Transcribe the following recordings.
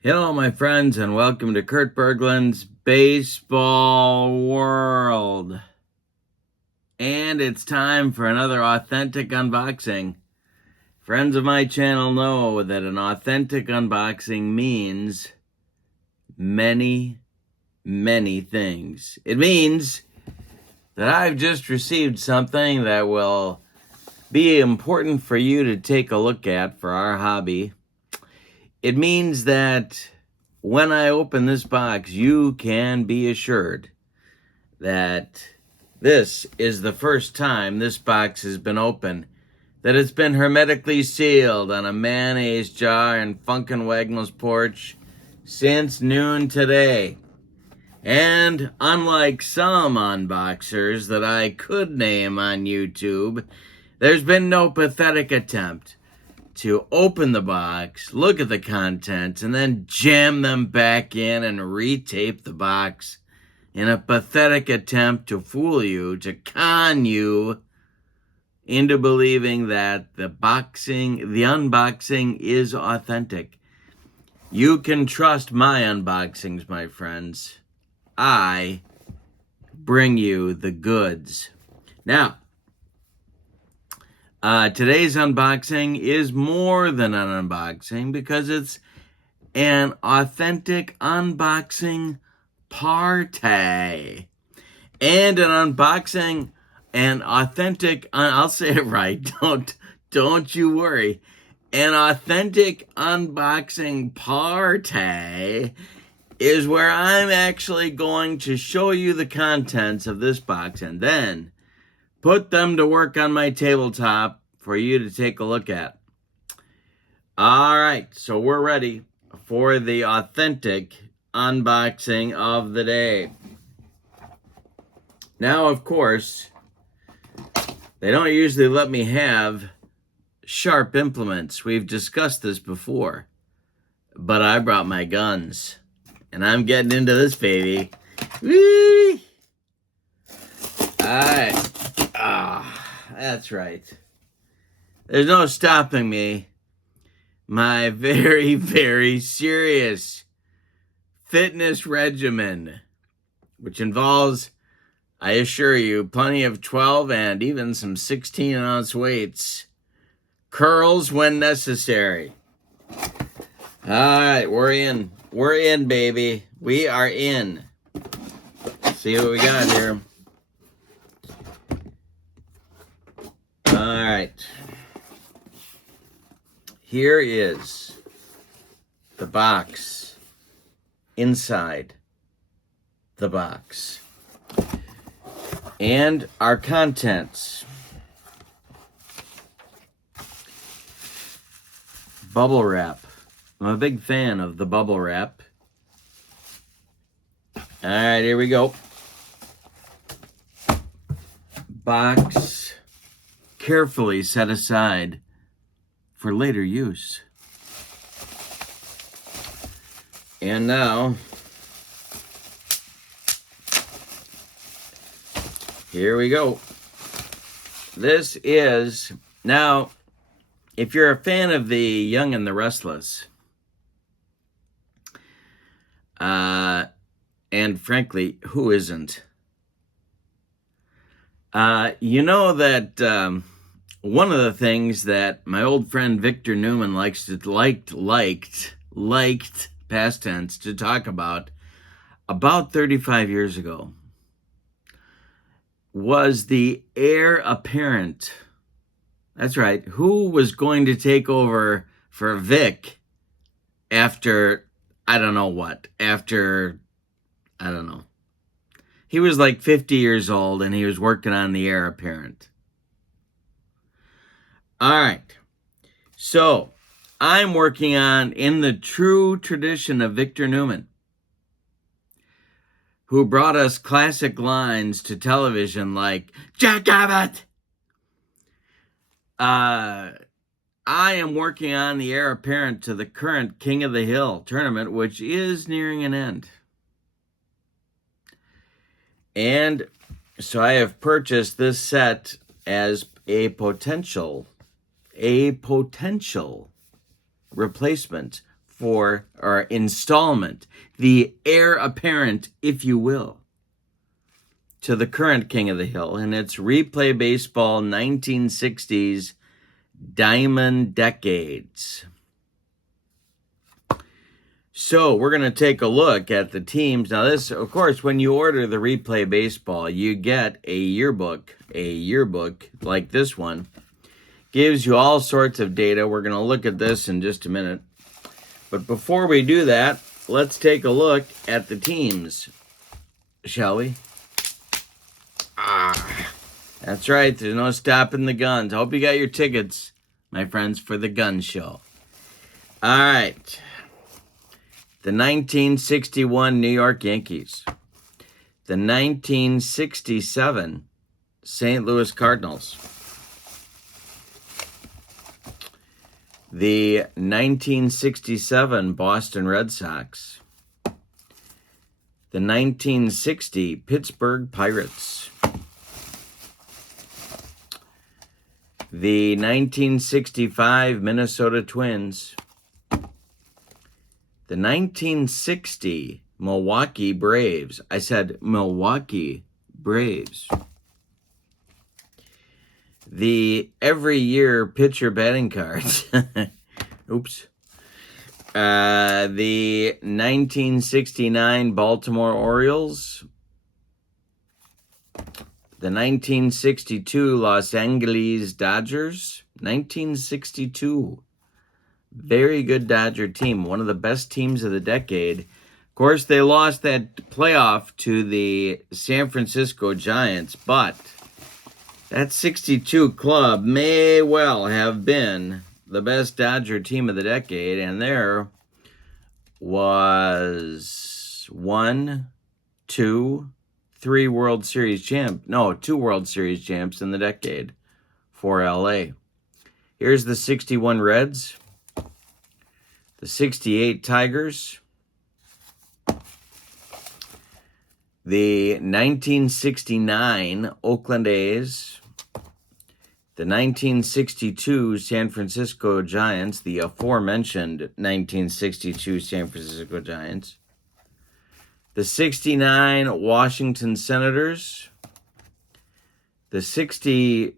Hello, my friends, and welcome to Kurt Berglund's Baseball World. And it's time for another authentic unboxing. Friends of my channel know that an authentic unboxing means many, many things. It means that I've just received something that will be important for you to take a look at for our hobby. It means that when I open this box, you can be assured that this is the first time this box has been opened, that it's been hermetically sealed on a mayonnaise jar in Funkin' Wagnall's porch since noon today. And unlike some unboxers that I could name on YouTube, there's been no pathetic attempt to open the box, look at the contents, and then jam them back in and retape the box in a pathetic attempt to fool you, to con you into believing that the unboxing is authentic. You can trust my unboxings, my friends. I bring you the goods. Now, today's unboxing is more than an unboxing because it's an authentic unboxing party. And an unboxing, an authentic, I'll say it right, don't you worry. An authentic unboxing party is where I'm actually going to show you the contents of this box and then put them to work on my tabletop for you to take a look at. All right, so we're ready for the authentic unboxing of the day. Now, of course, they don't usually let me have sharp implements. We've discussed this before, but I brought my guns, and I'm getting into this, baby. Whee! All right. That's right. There's no stopping me. My very, very serious fitness regimen, which involves, I assure you, plenty of 12 and even some 16-ounce weights. Curls when necessary. All right, we're in. We're in, baby. We are in. Let's see what we got here. All right. Here is the box inside the box. And our contents. Bubble wrap. I'm a big fan of the bubble wrap. All right, here we go. Box carefully set aside for later use. And now, here we go. This is, now, if you're a fan of The Young and the Restless, and frankly, who isn't? You know that one of the things that my old friend Victor Newman liked, past tense, to talk about 35 years ago was the heir apparent. That's right. Who was going to take over for Vic after, I don't know what, I don't know. He was like 50 years old and he was working on the heir apparent. All right. So I'm working on, in the true tradition of Victor Newman, who brought us classic lines to television like, Jack Abbott! I am working on the heir apparent to the current King of the Hill tournament, which is nearing an end. And so I have purchased this set as a potential replacement for, or installment, the heir apparent, if you will, to the current King of the Hill, and it's Replay Baseball 1960s Diamond Decades. So we're going to take a look at the teams. Now this, of course, when you order the Replay Baseball, you get a yearbook like this one. Gives you all sorts of data. We're going to look at this in just a minute. But before we do that, let's take a look at the teams, shall we? That's right. There's no stopping the guns. I hope you got your tickets, my friends, for the gun show. All right. The 1961 New York Yankees. The 1967 St. Louis Cardinals. The 1967 Boston Red Sox. The 1960 Pittsburgh Pirates. The 1965 Minnesota Twins. The 1960 Milwaukee Braves. I said Milwaukee Braves. The every year pitcher batting cards. Oops. The 1969 Baltimore Orioles. The 1962 Los Angeles Dodgers. 1962. Very good Dodger team. One of the best teams of the decade. Of course, they lost that playoff to the San Francisco Giants, but that 62 club may well have been the best Dodger team of the decade, and there was 2 World Series champs in the decade for LA. Here's the 61 Reds, the 68 Tigers, the 1969 Oakland A's, the 1962 San Francisco Giants, the aforementioned 1962 San Francisco Giants, the 69 Washington Senators, the 60...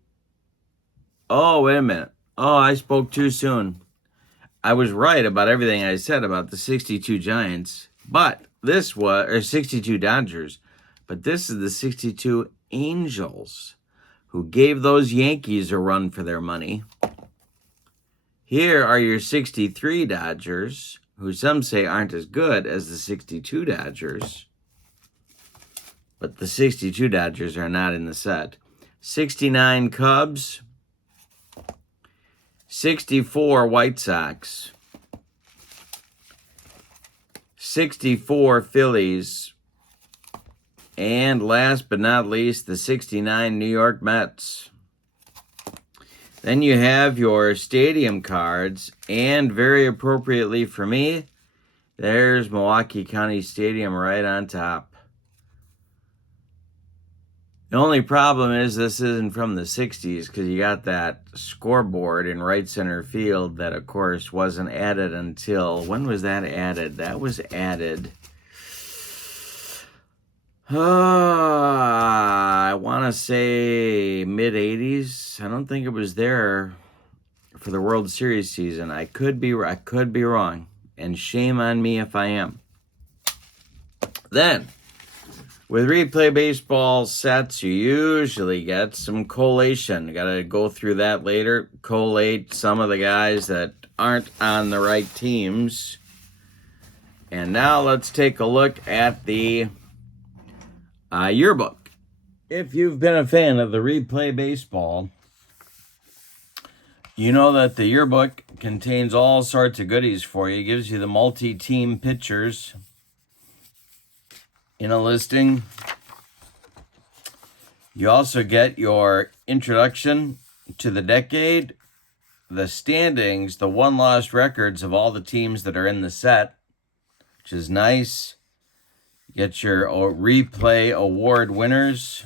Oh, wait a minute. Oh, I spoke too soon. I was right about everything I said about the 62 Giants, but this was, or 62 Dodgers, but this is the 62 Angels, who gave those Yankees a run for their money. Here are your 63 Dodgers, who some say aren't as good as the 62 Dodgers, but the 62 Dodgers are not in the set. 69 Cubs, 64 White Sox, 64 Phillies, and last but not least, the 69 New York Mets. Then you have your stadium cards, and very appropriately for me, there's Milwaukee County Stadium right on top. The only problem is this isn't from the 60s, because you got that scoreboard in right center field that, of course, wasn't added until... When was that added? That was added... I want to say mid-80s. I don't think it was there for the World Series season. I could be wrong, and shame on me if I am. Then... with Replay Baseball sets, you usually get some collation. You got to go through that later. Collate some of the guys that aren't on the right teams. And now let's take a look at the yearbook. If you've been a fan of the Replay Baseball, you know that the yearbook contains all sorts of goodies for you. It gives you the multi-team pictures in a listing. You also get your introduction to the decade, the standings, the one-loss records of all the teams that are in the set, which is nice. You get your Replay Award winners.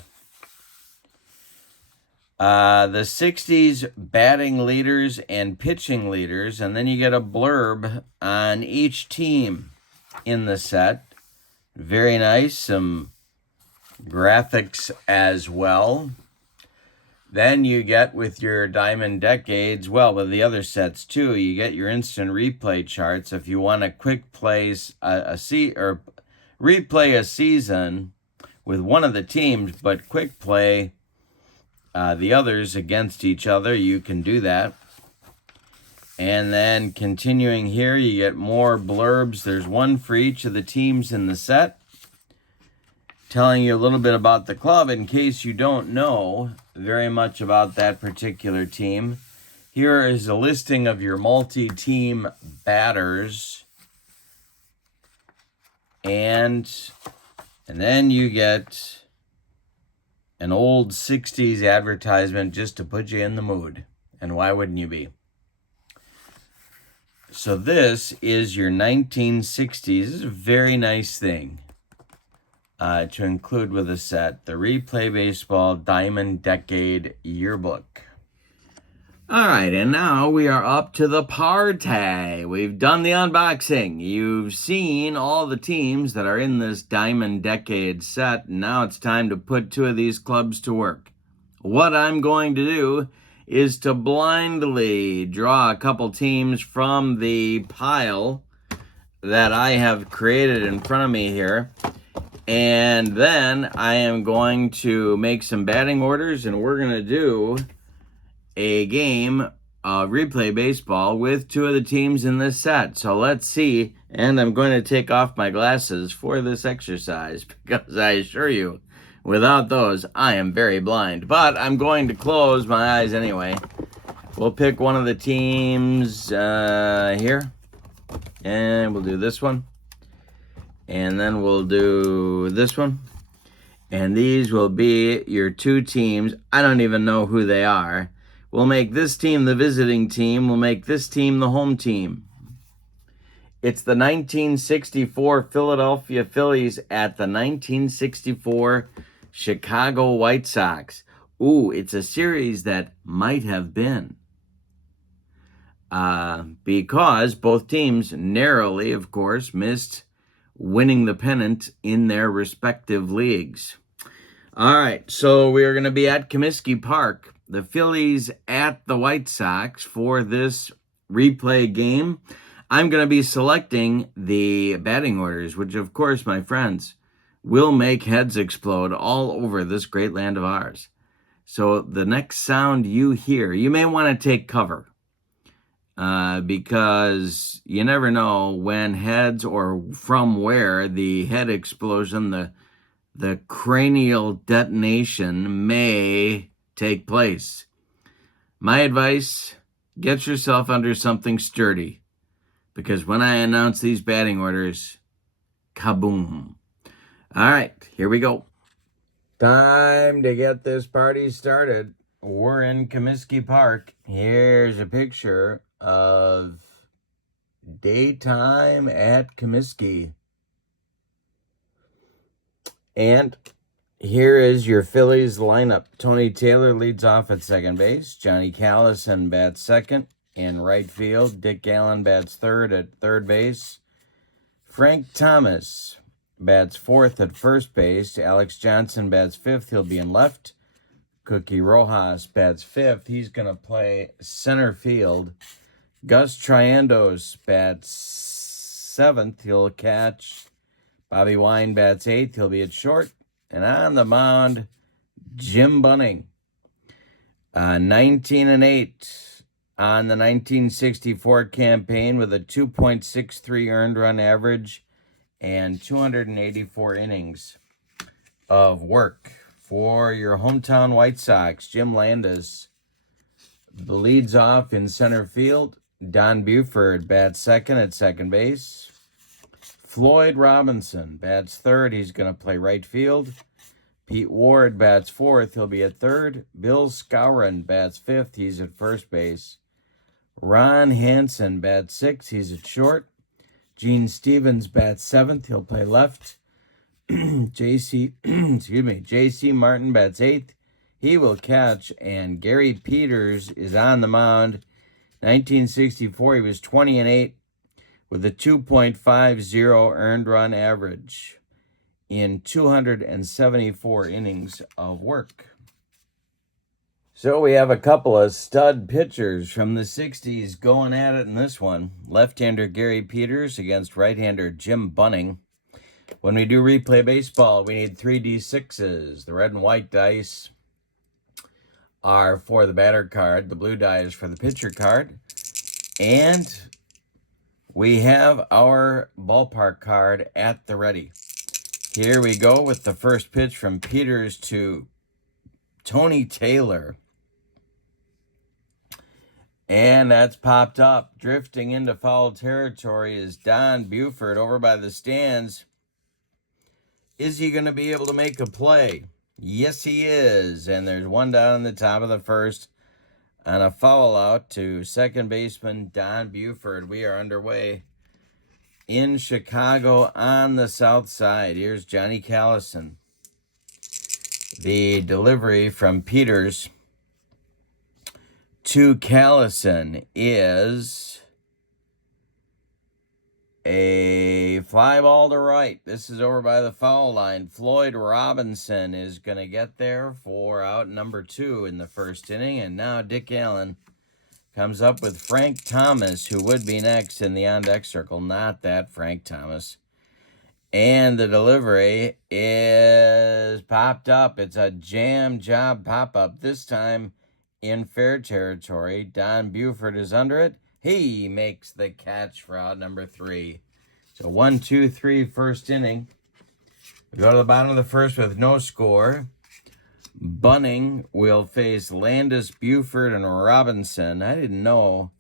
The 60s batting leaders and pitching leaders, and then you get a blurb on each team in the set. Very nice. Some graphics as well. Then you get with your Diamond Decades, well, with the other sets too, you get your instant replay charts. If you want to quick plays or replay a season with one of the teams, but quick play the others against each other, you can do that. And then continuing here, you get more blurbs. There's one for each of the teams in the set, telling you a little bit about the club in case you don't know very much about that particular team. Here is a listing of your multi-team batters. And then you get an old 60s advertisement just to put you in the mood. And why wouldn't you be? So this is your 1960s. This is a very nice thing to include with a set. The Replay Baseball Diamond Decade Yearbook. All right, and now we are up to the party. We've done the unboxing. You've seen all the teams that are in this Diamond Decade set. Now it's time to put two of these clubs to work. What I'm going to do is to blindly draw a couple teams from the pile that I have created in front of me here. And then I am going to make some batting orders, and we're going to do a game of Replay Baseball with two of the teams in this set. So let's see. And I'm going to take off my glasses for this exercise because I assure you, without those, I am very blind. But I'm going to close my eyes anyway. We'll pick one of the teams here. And we'll do this one. And then we'll do this one. And these will be your two teams. I don't even know who they are. We'll make this team the visiting team. We'll make this team the home team. It's the 1964 Philadelphia Phillies at the 1964 Chicago White Sox. Ooh, it's a series that might have been. Because both teams narrowly, of course, missed winning the pennant in their respective leagues. All right, so we are going to be at Comiskey Park, the Phillies at the White Sox for this replay game. I'm going to be selecting the batting orders, which, of course, my friends, will make heads explode all over this great land of ours. So the next sound you hear, you may want to take cover. Because you never know when heads or from where the head explosion, the cranial detonation may take place. My advice, get yourself under something sturdy, because when I announce these batting orders, kaboom. All right, here we go. Time to get this party started. We're in Comiskey Park. Here's a picture of daytime at Comiskey. And here is your Phillies lineup. Tony Taylor leads off at second base. Johnny Callison bats second in right field. Dick Allen bats third at third base. Frank Thomas bats fourth at first base. Alex Johnson bats fifth. He'll be in left. Cookie Rojas bats fifth. He's going to play center field. Gus Triandos bats seventh. He'll catch. Bobby Wine bats eighth. He'll be at short. And on the mound, Jim Bunning. 19-8 on the 1964 campaign with a 2.63 earned run average and 284 innings of work. For your hometown White Sox, Jim Landis leads off in center field. Don Buford bats second at second base. Floyd Robinson bats third. He's going to play right field. Pete Ward bats fourth. He'll be at third. Bill Skowron bats fifth. He's at first base. Ron Hansen bats sixth. He's at short. Gene Stevens bats seventh. He'll play left. J.C. Martin bats eighth. he will catch, and Gary Peters is on the mound. 1964, he was 20-8 with a 2.50 earned run average in 274 innings of work. So we have a couple of stud pitchers from the 60s going at it in this one. Left-hander Gary Peters against right-hander Jim Bunning. When we do replay baseball, we need 3D6s. The red and white dice are for the batter card. The blue die is for the pitcher card. And we have our ballpark card at the ready. Here we go with the first pitch from Peters to Tony Taylor. And that's popped up. Drifting into foul territory is Don Buford over by the stands. Is he going to be able to make a play? Yes, he is. And there's one down in the top of the first on a foul out to second baseman Don Buford. We are underway in Chicago on the south side. Here's Johnny Callison. The delivery from Peters to Callison is a fly ball to right. This is over by the foul line. Floyd Robinson is going to get there for out number 2 in the first inning. And now Dick Allen comes up with Frank Thomas, who would be next in the on-deck circle. Not that Frank Thomas. And the delivery is popped up. It's a jam job pop-up. This time in fair territory. Don Buford is under it. He makes the catch for out number 3. So 1-2-3 first inning. We go to the bottom of the first with no score. Bunning will face Landis, Buford, and Robinson. I didn't know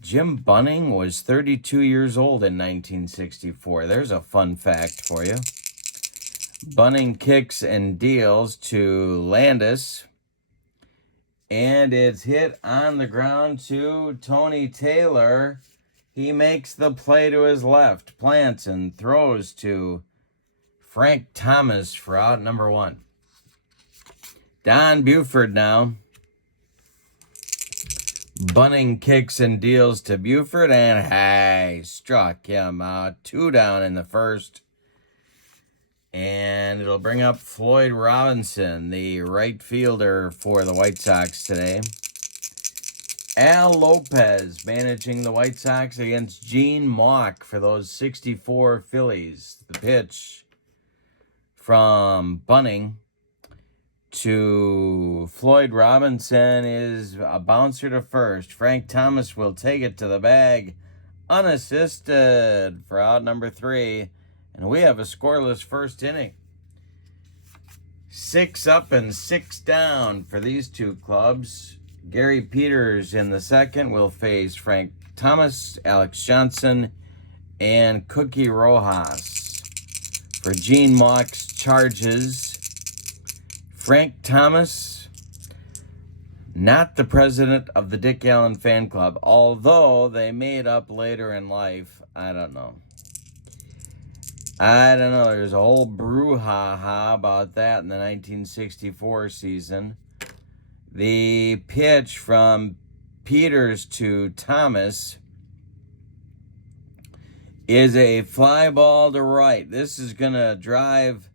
Jim Bunning was 32 years old in 1964. There's a fun fact for you. Bunning kicks and deals to Landis. And it's hit on the ground to Tony Taylor. He makes the play to his left, plants and throws to Frank Thomas for out number 1. Don Buford now. Bunning kicks and deals to Buford, and hey, struck him out. 2 down in the first. And it'll bring up Floyd Robinson, the right fielder for the White Sox today. Al Lopez managing the White Sox against Gene Mauch for those 64 Phillies. The pitch from Bunning to Floyd Robinson is a bouncer to first. Frank Thomas will take it to the bag unassisted for out number 3. And we have a scoreless first inning. 6 up and 6 down for these two clubs. Gary Peters in the second will face Frank Thomas, Alex Johnson, and Cookie Rojas. For Gene Mauch's Charges, Frank Thomas, not the president of the Dick Allen fan club, although they made up later in life. I don't know. There's a whole brouhaha about that in the 1964 season. The pitch from Peters to Thomas is a fly ball to right. This is going to drive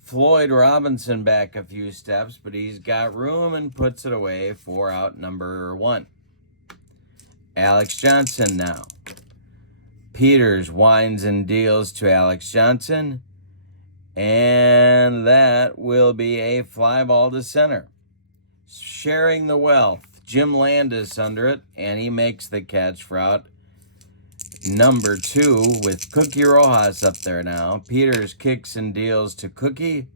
Floyd Robinson back a few steps, but he's got room and puts it away for out number 1. Alex Johnson now. Peters winds and deals to Alex Johnson, and that will be a fly ball to center. Sharing the wealth, Jim Landis under it, and he makes the catch for out number 2 with Cookie Rojas up there now. Peters kicks and deals to Cookie.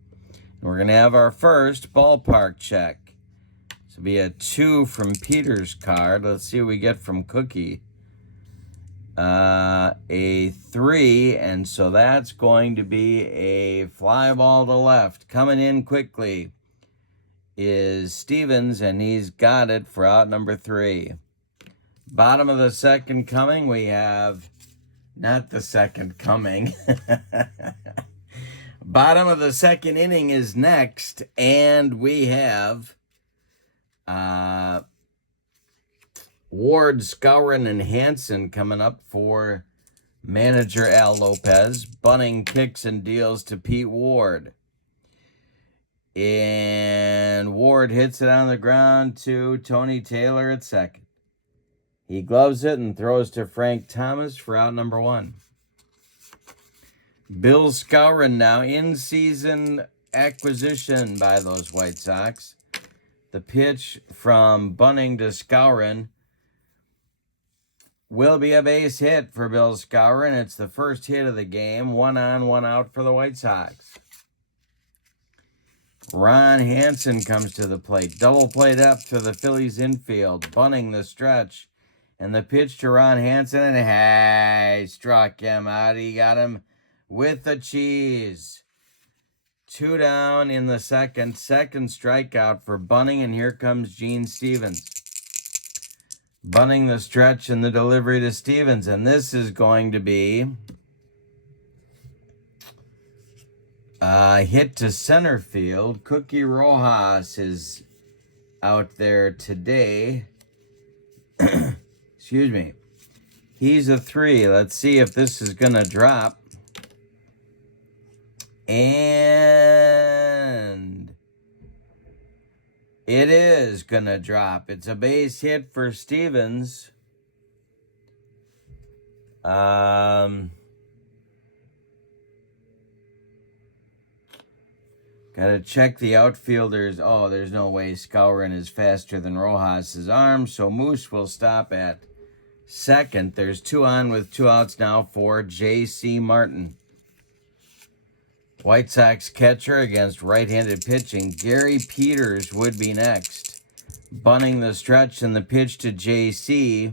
We're going to have our first ballpark check. This will be a 2 from Peters' card. Let's see what we get from Cookie. A 3, and so that's going to be a fly ball to left. Coming in quickly is Stevens, and he's got it for out number 3. Bottom of the second coming, we have, not the second coming, Bottom of the second inning is next, and we have Ward, Skowron, and Hansen coming up for manager Al Lopez. Bunning kicks and deals to Pete Ward. And Ward hits it on the ground to Tony Taylor at second. He gloves it and throws to Frank Thomas for out number 1. Bill Skowron now, in-season acquisition by those White Sox. The pitch from Bunning to Skowron will be a base hit for Bill Skowron. It's the first hit of the game. 1 on, 1 out for the White Sox. Ron Hansen comes to the plate. Double play depth to the Phillies infield. Bunning the stretch. And the pitch to Ron Hansen. And hey, struck him out. He got him with the cheese. 2 down in the second. Second strikeout for Bunning. And here comes Gene Stevens. Bunning the stretch and the delivery to Stevens. And this is going to be hit to center field. Cookie Rojas is out there today. Excuse me. He's a 3. Let's see if this is going to drop. And it is going to drop. It's a base hit for Stevens. Gotta check the outfielders. Oh, there's no way Skowron is faster than Rojas' arm, so Moose will stop at second. There's 2 on with 2 outs now for J.C. Martin. White Sox catcher against right-handed pitching. Gary Peters would be next. Bunning the stretch, and the pitch to J.C.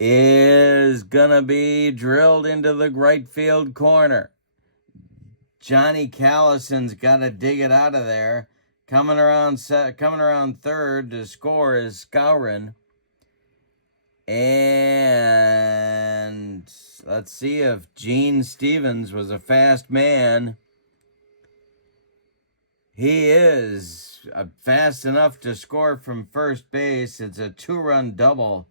is gonna be drilled into the right field corner. Johnny Callison's got to dig it out of there. Coming around third to score is Skowron. And let's see if Gene Stevens was a fast man. He is fast enough to score from first base. It's a 2-run double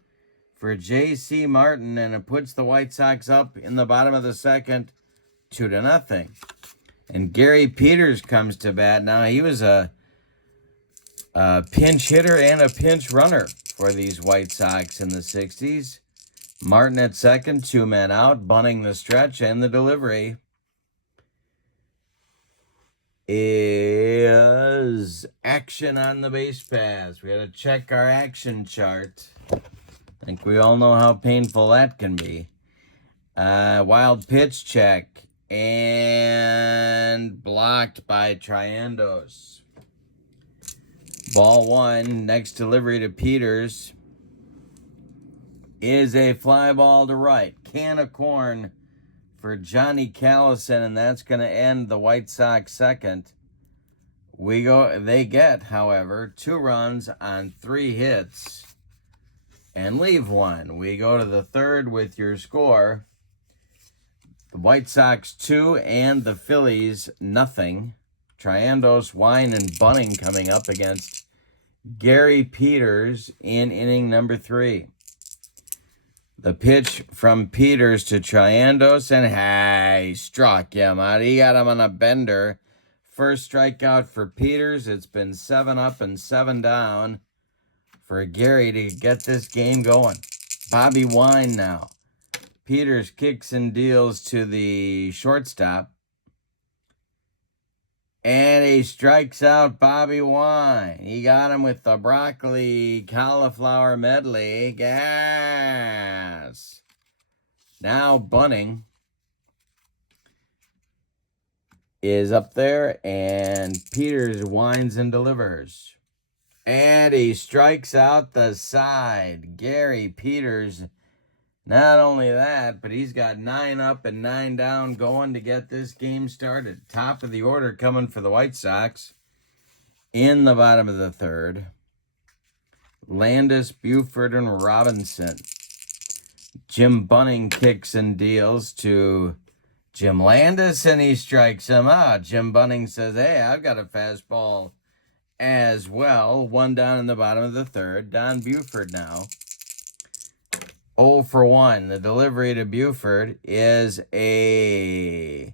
for J.C. Martin, and it puts the White Sox up in the bottom of the second, 2-0. And Gary Peters comes to bat. Now, he was a pinch hitter and a pinch runner for these White Sox in the 60s. Martin at second, 2 men out. Bunning the stretch and the delivery is action on the base paths. We got to check our action chart. I think we all know how painful that can be. Wild pitch check. And blocked by Triandos. Ball 1. Next delivery to Peters is a fly ball to right. Can of corn for Johnny Callison, and that's going to end the White Sox second. They get, however, 2 runs on 3 hits and leave 1. We go to the third with your score. The White Sox 2 and the Phillies 0. Triandos, Wine, and Bunning coming up against Gary Peters in inning number 3. The pitch from Peters to Triandos, and hey, struck him out. He got him on a bender. First strikeout for Peters. It's been 7 up and 7 down for Gary to get this game going. Bobby Wine now. Peters kicks and deals to the shortstop. And he strikes out Bobby Wine. He got him with the broccoli cauliflower medley. Gas. Now Bunning is up there, and Peters winds and delivers. And he strikes out the side. Gary Peters, not only that, but he's got 9 up and 9 down going to get this game started. Top of the order coming for the White Sox in the bottom of the third. Landis, Buford, and Robinson. Jim Bunning kicks and deals to Jim Landis, and he strikes him out. Jim Bunning says, hey, I've got a fastball as well. One down in the bottom of the third. Don Buford now. 0 for 1. The delivery to Buford is a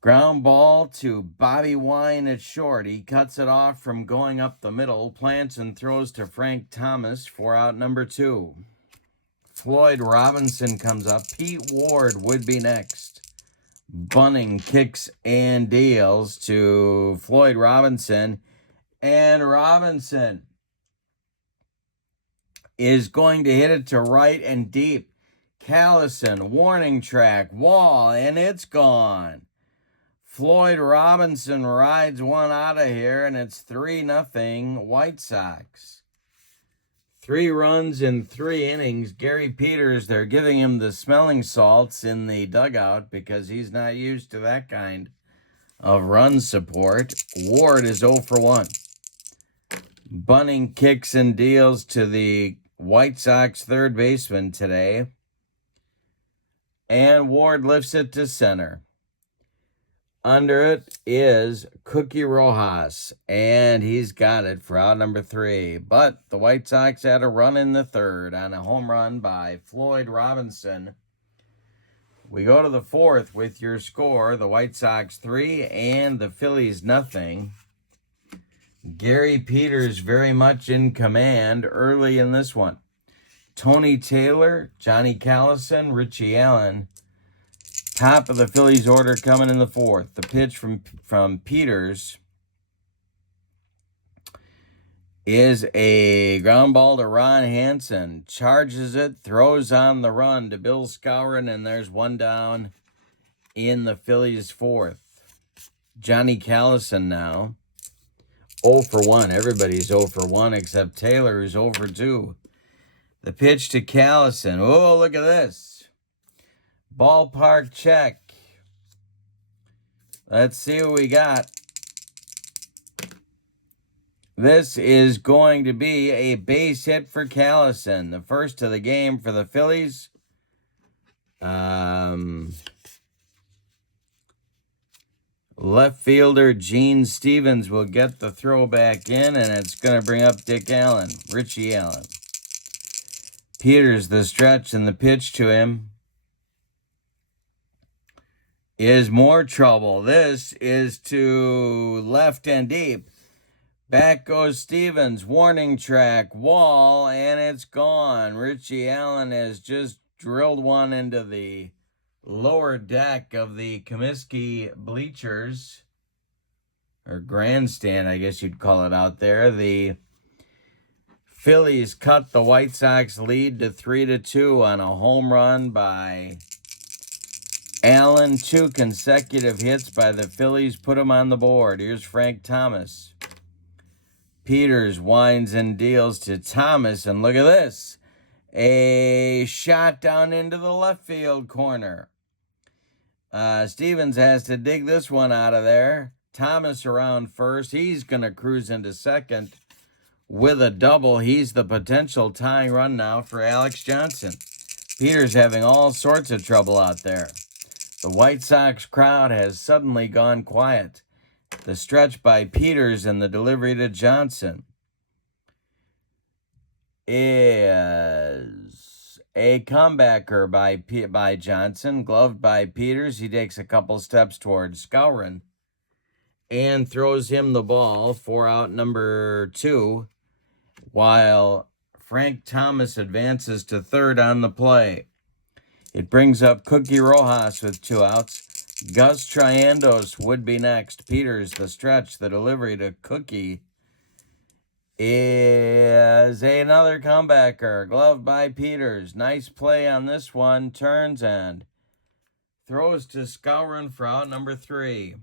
ground ball to Bobby Wine at short. He cuts it off from going up the middle. Plants and throws to Frank Thomas for out number 2. Floyd Robinson comes up. Pete Ward would be next. Bunning kicks and deals to Floyd Robinson. And Robinson is going to hit it to right and deep. Callison, warning track, wall, and it's gone. Floyd Robinson rides one out of here, and it's 3-0 White Sox. 3 runs in 3 innings. Gary Peters, they're giving him the smelling salts in the dugout because he's not used to that kind of run support. Ward is 0 for 1. Bunning kicks and deals to the White Sox third baseman today. And Ward lifts it to center. Under it is Cookie Rojas, and he's got it for out number 3. But the White Sox had a run in the third on a home run by Floyd Robinson. We go to the fourth with your score, the White Sox 3 and the Phillies 0. Gary Peters very much in command early in this one. Tony Taylor, Johnny Callison, Richie Allen. Top of the Phillies order coming in the fourth. The pitch from Peters is a ground ball to Ron Hansen. Charges it, throws on the run to Bill Skowron, and there's one down in the Phillies fourth. Johnny Callison now. 0 for 1. Everybody's 0 for 1 except Taylor, who's 0 for 2. The pitch to Callison. Oh, look at this. Ballpark check. Let's see what we got. This is going to be a base hit for Callison. The first of the game for the Phillies. Left fielder Gene Stevens will get the throw back in, and it's going to bring up Dick Allen, Richie Allen. Peters the stretch, and the pitch to him is more trouble. This is to left and deep. Back goes Stevens. Warning track, wall, and it's gone. Richie Allen has just drilled one into the lower deck of the Comiskey bleachers, or grandstand, I guess you'd call it out there. The Phillies cut the White Sox lead to 3-2 on a home run by Allen. 2 consecutive hits by the Phillies put him on the board. Here's Frank Thomas. Peters winds and deals to Thomas, and look at this. A shot down into the left field corner. Stevens has to dig this one out of there. Thomas around first. He's going to cruise into second with a double. He's the potential tying run now for Alex Johnson. Peters having all sorts of trouble out there. The White Sox crowd has suddenly gone quiet. The stretch by Peters and the delivery to Johnson is a comebacker by Johnson, gloved by Peters. He takes a couple steps towards Skowron and throws him the ball for out number 2, while Frank Thomas advances to third on the play. It brings up Cookie Rojas with 2 outs. Gus Triandos would be next. Peters, the stretch, the delivery to Cookie is another comebacker, gloved by Peters. Nice play on this one. Turns and throws to Skowron for out number 3.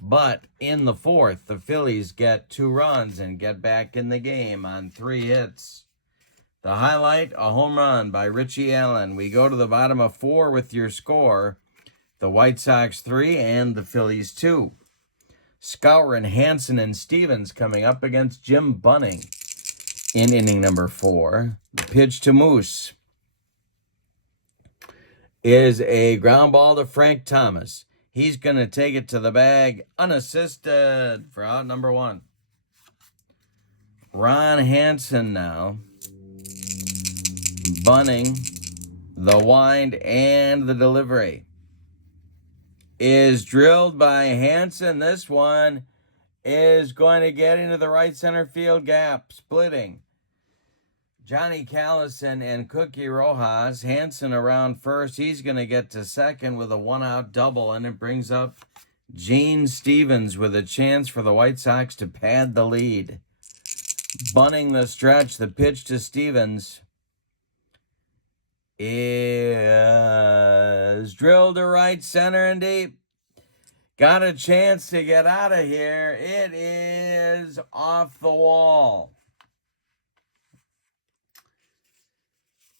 But in the fourth, the Phillies get 2 runs and get back in the game on 3 hits. The highlight, a home run by Richie Allen. We go to the bottom of 4 with your score. The White Sox 3 and the Phillies 2. Skowron, Hansen, and Stevens coming up against Jim Bunning in inning number 4. The pitch to Moose is a ground ball to Frank Thomas. He's going to take it to the bag unassisted for out number 1. Ron Hansen now bunting the wind and the delivery. Is drilled by Hansen. This one is going to get into the right center field gap, splitting Johnny Callison and Cookie Rojas. Hansen around first. He's going to get to second with a 1-out double, and it brings up Gene Stevens with a chance for the White Sox to pad the lead. Bunting the stretch, the pitch to Stevens is drilled to right center and deep. Got a chance to get out of here. It is off the wall.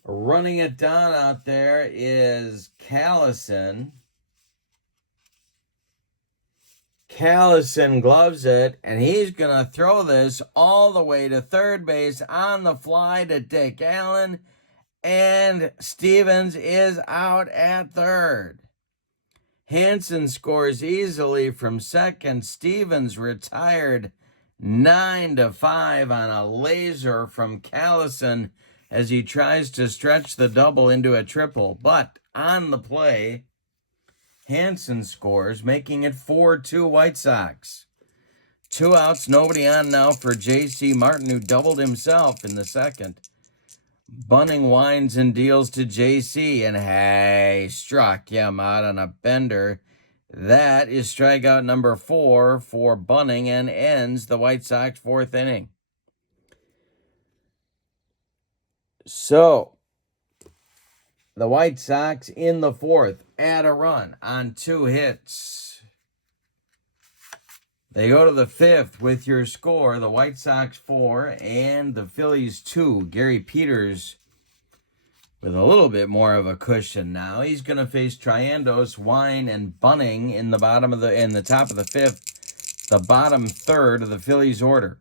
Running it down out there is Callison. Callison gloves it, and he's going to throw this all the way to third base on the fly to Dick Allen, and Stevens is out at third. Hansen scores easily from second. Stevens retired 9-5 on a laser from Callison as he tries to stretch the double into a triple. But on the play, Hansen scores, making it 4-2 White Sox. 2 outs, nobody on now for J.C. Martin, who doubled himself in the second. Bunting winds and deals to J.C., and hey, struck him out on a bender. That is strikeout number 4 for Bunting and ends the White Sox 4th inning. So, the White Sox in the 4th add a run on 2 hits. They go to the 5th with your score, the White Sox 4 and the Phillies 2. Gary Peters with a little bit more of a cushion now. He's going to face Triandos, Wine, and Bunting in the top of the 5th, the bottom third of the Phillies order.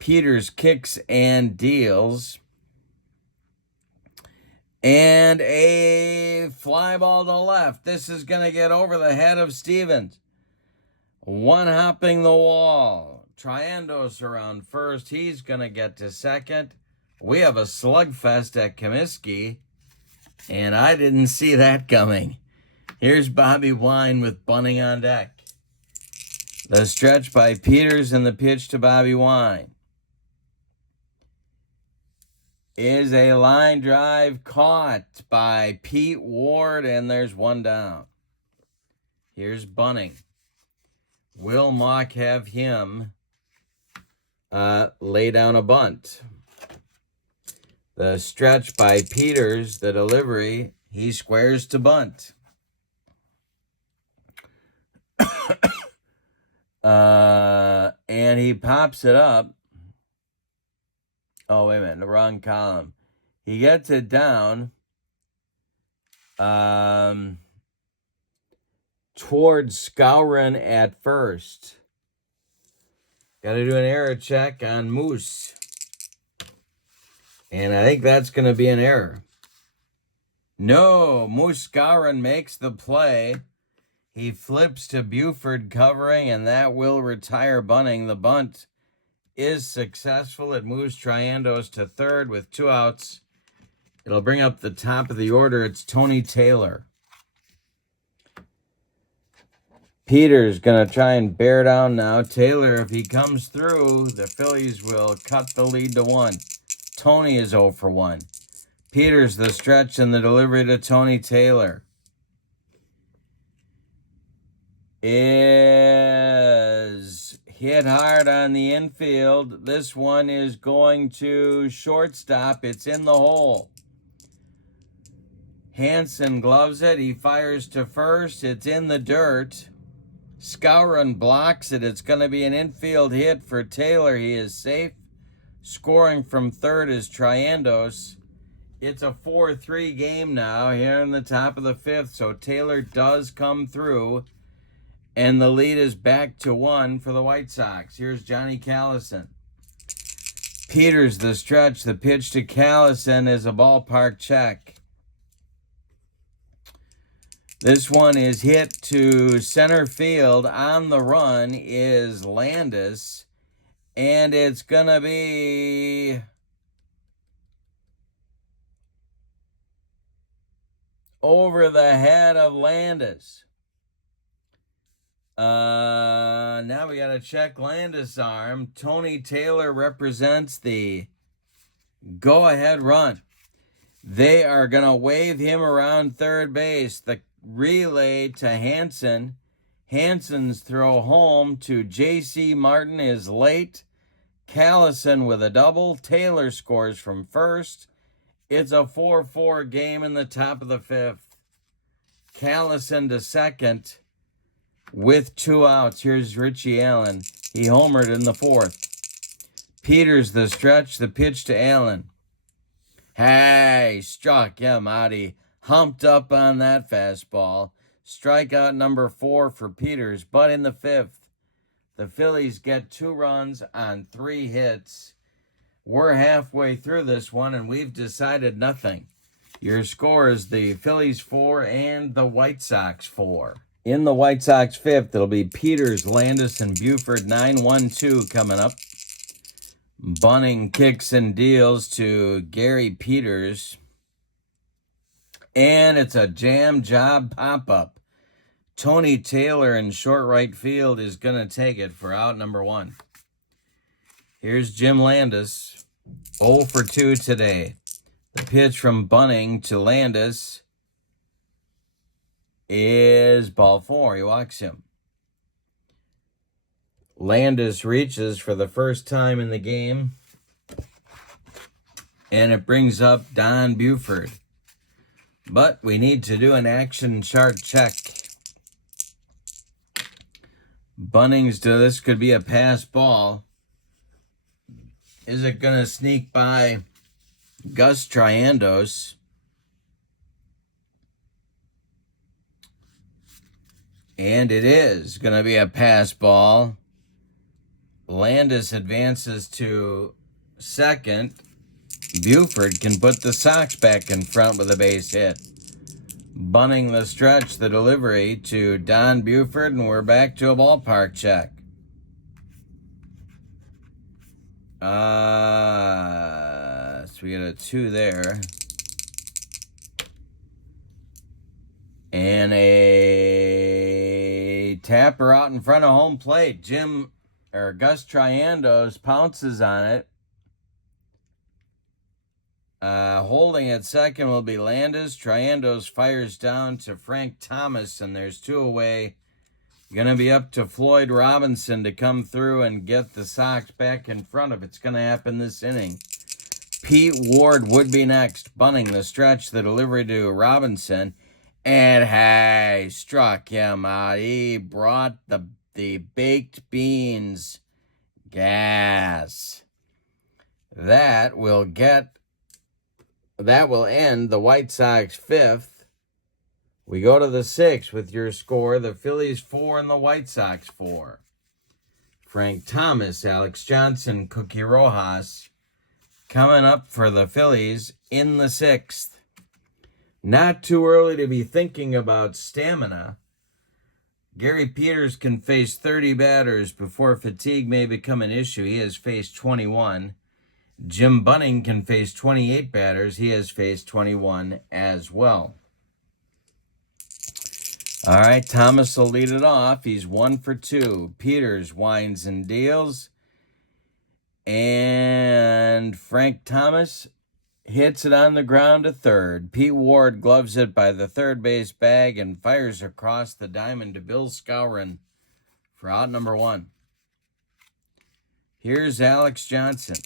Peters kicks and deals. And a fly ball to left. This is going to get over the head of Stevens. One hopping the wall. Triandos around first. He's going to get to second. We have a slugfest at Comiskey, and I didn't see that coming. Here's Bobby Wine with Bunting on deck. The stretch by Peters and the pitch to Bobby Wine is a line drive caught by Pete Ward, and there's one down. Here's Bunting. Will Mock have him lay down a bunt? The stretch by Peters, the delivery, he squares to bunt. And he pops it up. Oh, wait a minute, the wrong column. He gets it down towards Skowron at first. Got to do an error check on Moose. And I think that's going to be an error. No, Moose Skowron makes the play. He flips to Buford covering, and that will retire Bunting. The bunt is successful. It moves Triandos to third with 2 outs. It'll bring up the top of the order. It's Tony Taylor. Peters going to try and bear down now. Taylor, if he comes through, the Phillies will cut the lead to 1. Tony is 0 for 1. Peters, the stretch and the delivery to Tony Taylor is hit hard on the infield. This one is going to shortstop. It's in the hole. Hansen gloves it. He fires to first. It's in the dirt. Skowron blocks it. It's going to be an infield hit for Taylor. He is safe. Scoring from third is Triandos. It's a 4-3 game now here in the top of the 5th. So Taylor does come through. And the lead is back to 1 for the White Sox. Here's Johnny Callison. Peters, the stretch. The pitch to Callison is a ballpark check. This one is hit to center field. On the run is Landis. And it's going to be over the head of Landis. Now we got to check Landis' arm. Tony Taylor represents the go-ahead run. They are going to wave him around third base. The relay to Hansen. Hansen's throw home to J.C. Martin is late. Callison with a double. Taylor scores from first. It's a 4-4 game in the top of the fifth. Callison to second with 2 outs. Here's Richie Allen. He homered in the fourth. Peters the stretch. The pitch to Allen. Hey, struck him out. He humped up on that fastball. Strikeout number 4 for Peters. But in the fifth, the Phillies get 2 runs on 3 hits. We're halfway through this one, and we've decided nothing. Your score is the Phillies 4 and the White Sox 4. In the White Sox fifth, it'll be Peters, Landis, and Buford. 9-1-2 coming up. Bunning kicks and deals to Gary Peters. And it's a jam job pop-up. Tony Taylor in short right field is going to take it for out number 1. Here's Jim Landis, 0 for 2 today. The pitch from Bunning to Landis is ball 4. He walks him. Landis reaches for the first time in the game, and it brings up Don Buford. But we need to do an action chart check. Bunnings to this could be a pass ball. Is it going to sneak by Gus Triandos? And it is going to be a pass ball. Landis advances to second. Buford can put the Sox back in front with a base hit. Bunning the stretch, the delivery to Don Buford, and we're back to a ballpark check. So we got a 2 there. And a tapper out in front of home plate. Gus Triandos pounces on it. Holding at second will be Landis. Triandos fires down to Frank Thomas, and there's 2 away. Going to be up to Floyd Robinson to come through and get the Sox back in front of it's going to happen this inning. Pete Ward would be next. Bunning the stretch, the delivery to Robinson. And hey, struck him out. He brought the baked beans gas. That will end the White Sox fifth. We go to the sixth with your score, the Phillies 4 and the White Sox 4. Frank Thomas, Alex Johnson, Cookie Rojas coming up for the Phillies in the sixth. Not too early to be thinking about stamina. Gary Peters can face 30 batters before fatigue may become an issue. He has faced 21. Jim Bunning can face 28 batters. He has faced 21 as well. All right, Thomas will lead it off. He's 1 for 2. Peters winds and deals. And Frank Thomas hits it on the ground to third. Pete Ward gloves it by the third base bag and fires across the diamond to Bill Skowron for out number 1. Here's Alex Johnson.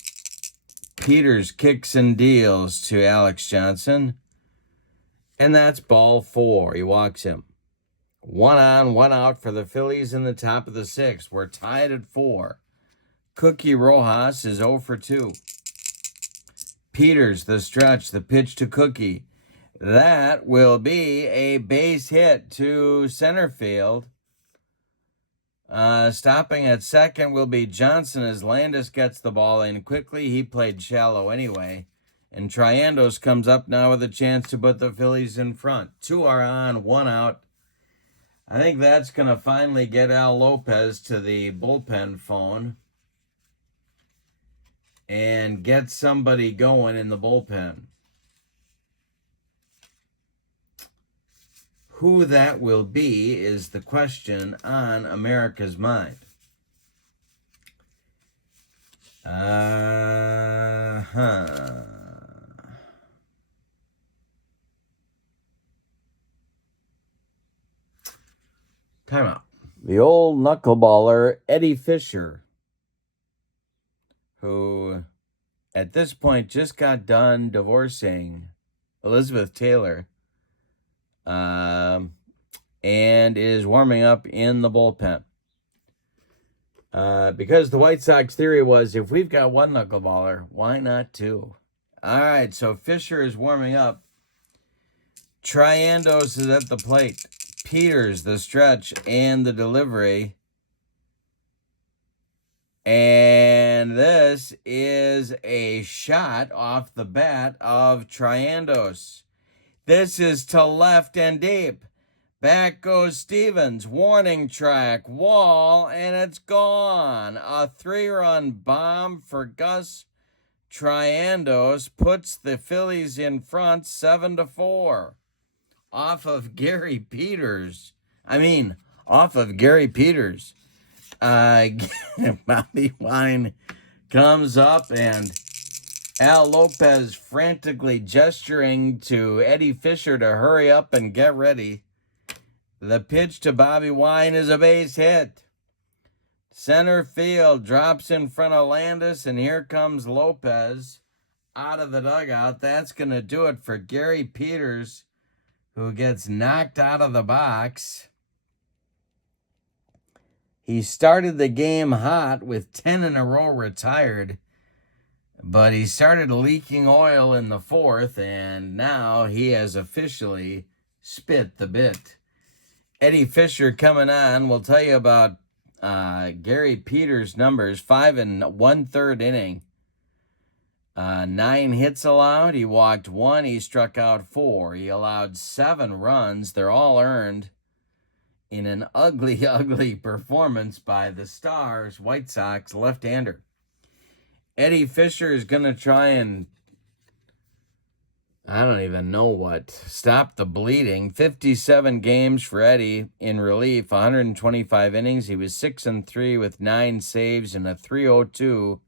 Peters kicks and deals to Alex Johnson. And that's ball 4. He walks him. 1 on, 1 out for the Phillies in the top of the sixth. We're tied at 4. Cookie Rojas is 0 for 2. Peters, the stretch, the pitch to Cookie. That will be a base hit to center field. Stopping at second will be Johnson as Landis gets the ball in quickly. He played shallow anyway. And Triandos comes up now with a chance to put the Phillies in front. 2 are on, 1 out. I think that's going to finally get Al Lopez to the bullpen phone and get somebody going in the bullpen. Who that will be is the question on America's mind. Timeout. The old knuckleballer Eddie Fisher, who at this point just got done divorcing Elizabeth Taylor, and is warming up in the bullpen. Because the White Sox theory was, if we've got one knuckleballer, why not two? All right, so Fisher is warming up. Triandos is at the plate. Peters, the stretch, and the delivery. And this is a shot off the bat of Triandos. This is to left and deep. Back goes Stevens. Warning track. Wall, and it's gone. A 3-run bomb for Gus Triandos puts the Phillies in front 7-4. Off of Gary Peters. Bobby Wine comes up, and Al Lopez frantically gesturing to Eddie Fisher to hurry up and get ready. The pitch to Bobby Wine is a base hit. Center field drops in front of Landis, and here comes Lopez out of the dugout. That's going to do it for Gary Peters, who gets knocked out of the box. He started the game hot with 10 in a row retired, but he started leaking oil in the fourth, and now he has officially spit the bit. Eddie Fisher coming on. We'll tell you about Gary Peters' numbers. 5 1/3 inning. 9 hits allowed. He walked 1. He struck out 4. He allowed 7 runs. They're all earned in an ugly, ugly performance by the Stars White Sox left-hander. Eddie Fisher is going to try and, I don't even know what, stop the bleeding. 57 games for Eddie in relief, 125 innings. He was 6-3 with 9 saves and a 3.02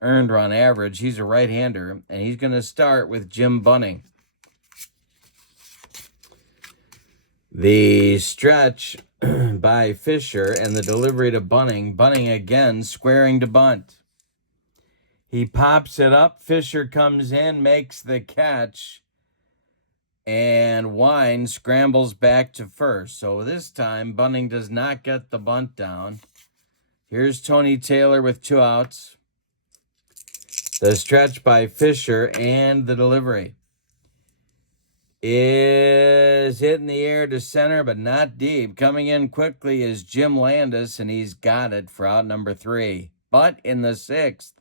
earned run average. He's a right-hander, and he's going to start with Jim Bunning. The stretch by Fisher and the delivery to Bunning. Bunning again squaring to bunt. He pops it up. Fisher comes in, makes the catch, and Wine scrambles back to first. So this time, Bunning does not get the bunt down. Here's Tony Taylor with 2 outs. The stretch by Fisher and the delivery is hit in the air to center, but not deep. Coming in quickly is Jim Landis, and he's got it for out number 3. But in the 6th,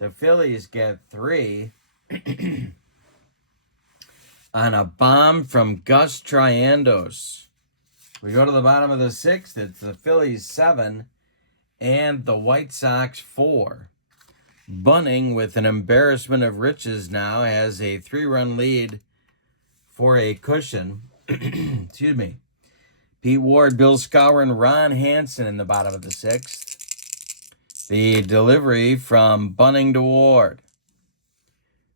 the Phillies get 3 on a bomb from Gus Triandos. We go to the bottom of the 6th. It's the Phillies 7 and the White Sox 4. Bunning, with an embarrassment of riches now, has a 3-run lead for a cushion. Excuse me. Pete Ward, Bill Skowron, Ron Hansen in the bottom of the 6th. The delivery from Bunning to Ward.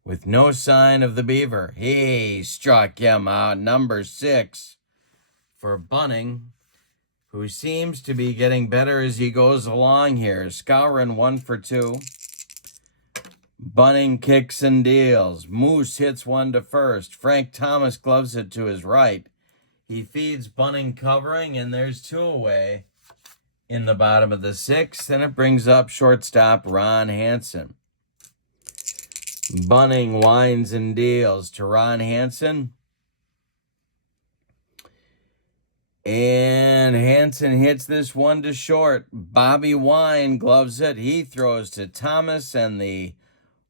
With no sign of the Beaver. He struck him out. Number 6 for Bunning, who seems to be getting better as he goes along here. Skowron 1 for 2. Bunning kicks and deals. Moose hits 1 to first. Frank Thomas gloves it to his right. He feeds Bunning covering, and there's 2 away in the bottom of the 6th, and it brings up shortstop Ron Hansen. Bunning winds and deals to Ron Hansen. And Hansen hits this one to short. Bobby Wine gloves it. He throws to Thomas, and the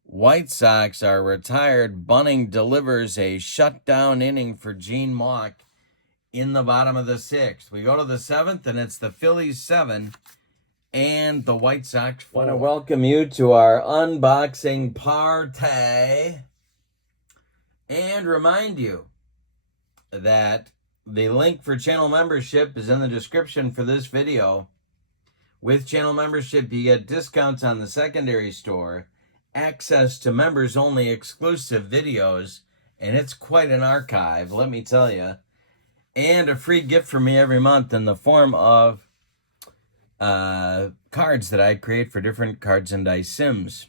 White Sox are retired. Bunning delivers a shutdown inning for Gene Mauch in the bottom of the 6th. We go to the 7th, and it's the Phillies 7 and the White Sox 4. I want to welcome you to our unboxing party and remind you that the link for channel membership is in the description for this video. With channel membership, you get discounts on the secondary store, access to members-only exclusive videos, and it's quite an archive, let me tell you, and a free gift from me every month in the form of cards that I create for different Cards and Dice Sims.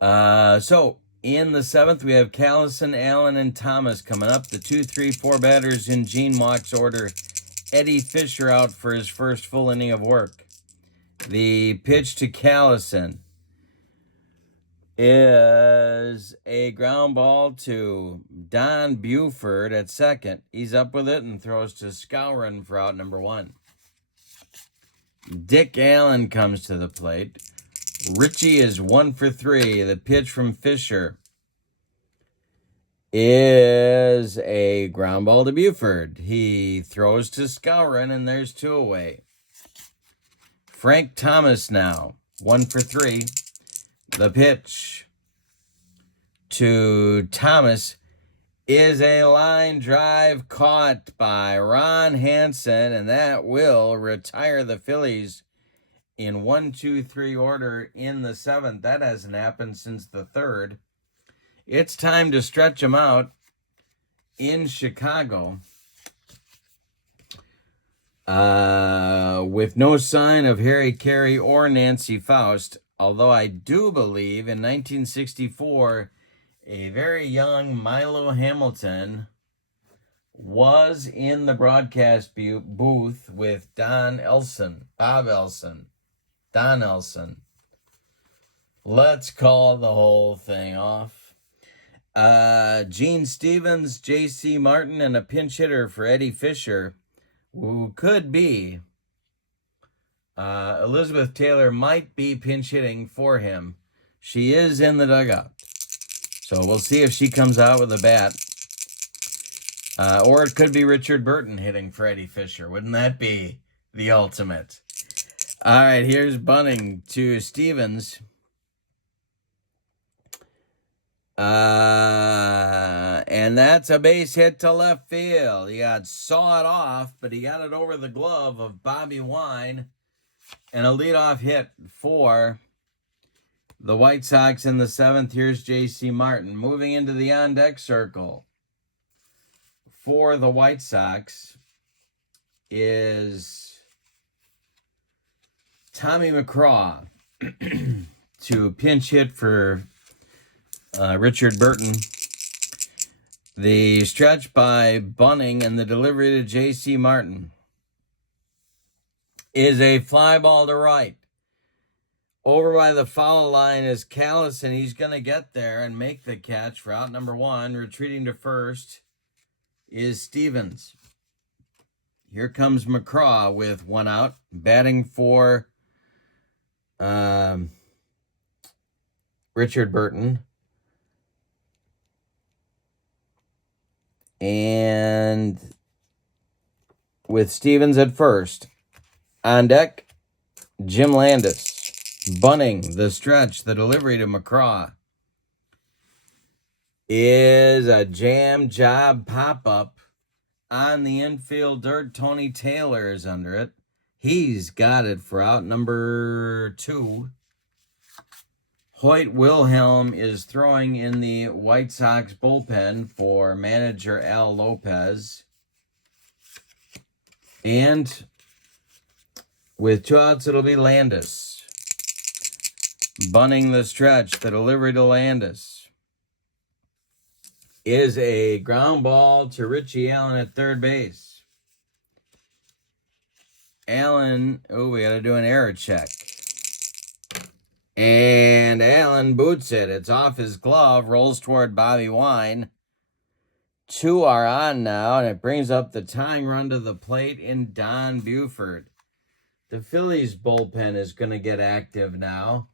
So, in the 7th, we have Callison, Allen, and Thomas coming up. The 2, 3, 4 batters in Gene Mock's order. Eddie Fisher out for his first full inning of work. The pitch to Callison is a ground ball to Don Buford at second. He's up with it and throws to Skowron for out number 1. Dick Allen comes to the plate. Richie is 1 for 3. The pitch from Fisher is a ground ball to Buford. He throws to Skowron, and there's 2 away. Frank Thomas now, 1 for 3. The pitch to Thomas is a line drive caught by Ron Hansen, and that will retire the Phillies in 1, 2, 3 order in the 7th. That hasn't happened since the 3rd. It's time to stretch them out in Chicago. With no sign of Harry Carey or Nancy Faust, although I do believe in 1964, a very young Milo Hamilton was in the broadcast booth with Don Elson, Bob Elson, Don Elson. Let's call the whole thing off. Gene Stevens, J.C. Martin, and a pinch hitter for Eddie Fisher, who could be Elizabeth Taylor might be pinch hitting for him. She is in the dugout. So we'll see if she comes out with a bat. Or it could be Richard Burton hitting for Eddie Fisher. Wouldn't that be the ultimate? All right, here's bunting to Stevens. And that's a base hit to left field. He got sawed off, but he got it over the glove of Bobby Wine. And a leadoff hit for the White Sox in the 7th. Here's J.C. Martin. Moving into the on-deck circle for the White Sox is Tommy McCraw to pinch hit for Richard Burton. The stretch by Bunting and the delivery to J.C. Martin is a fly ball to right. Over by the foul line is Callison. He's going to get there and make the catch for out number 1. Retreating to first is Stevens. Here comes McCraw with 1 out. Batting for Richard Burton. And with Stevens at first. On deck, Jim Landis. Bunting, the stretch, the delivery to McCraw is a jam job pop-up on the infield dirt. Tony Taylor is under it. He's got it for out number 2. Hoyt Wilhelm is throwing in the White Sox bullpen for manager Al Lopez. And with 2 outs, it'll be Landis. Bunting the stretch, the delivery to Landis is a ground ball to Richie Allen at third base. Allen, we got to do an error check. And Allen boots it. It's off his glove, rolls toward Bobby Wine. 2 are on now, and it brings up the tying run to the plate in Don Buford. The Phillies bullpen is going to get active now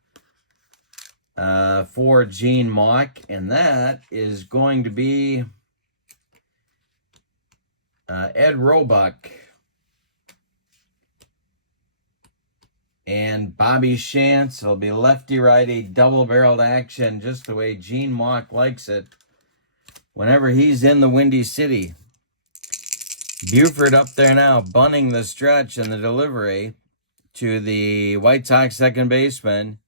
for Gene Mock, and that is going to be Ed Roebuck and Bobby Shantz. It'll be lefty-righty, double-barreled action, just the way Gene Mauch likes it whenever he's in the Windy City. Buford up there now, bunting the stretch and the delivery to the White Sox second baseman.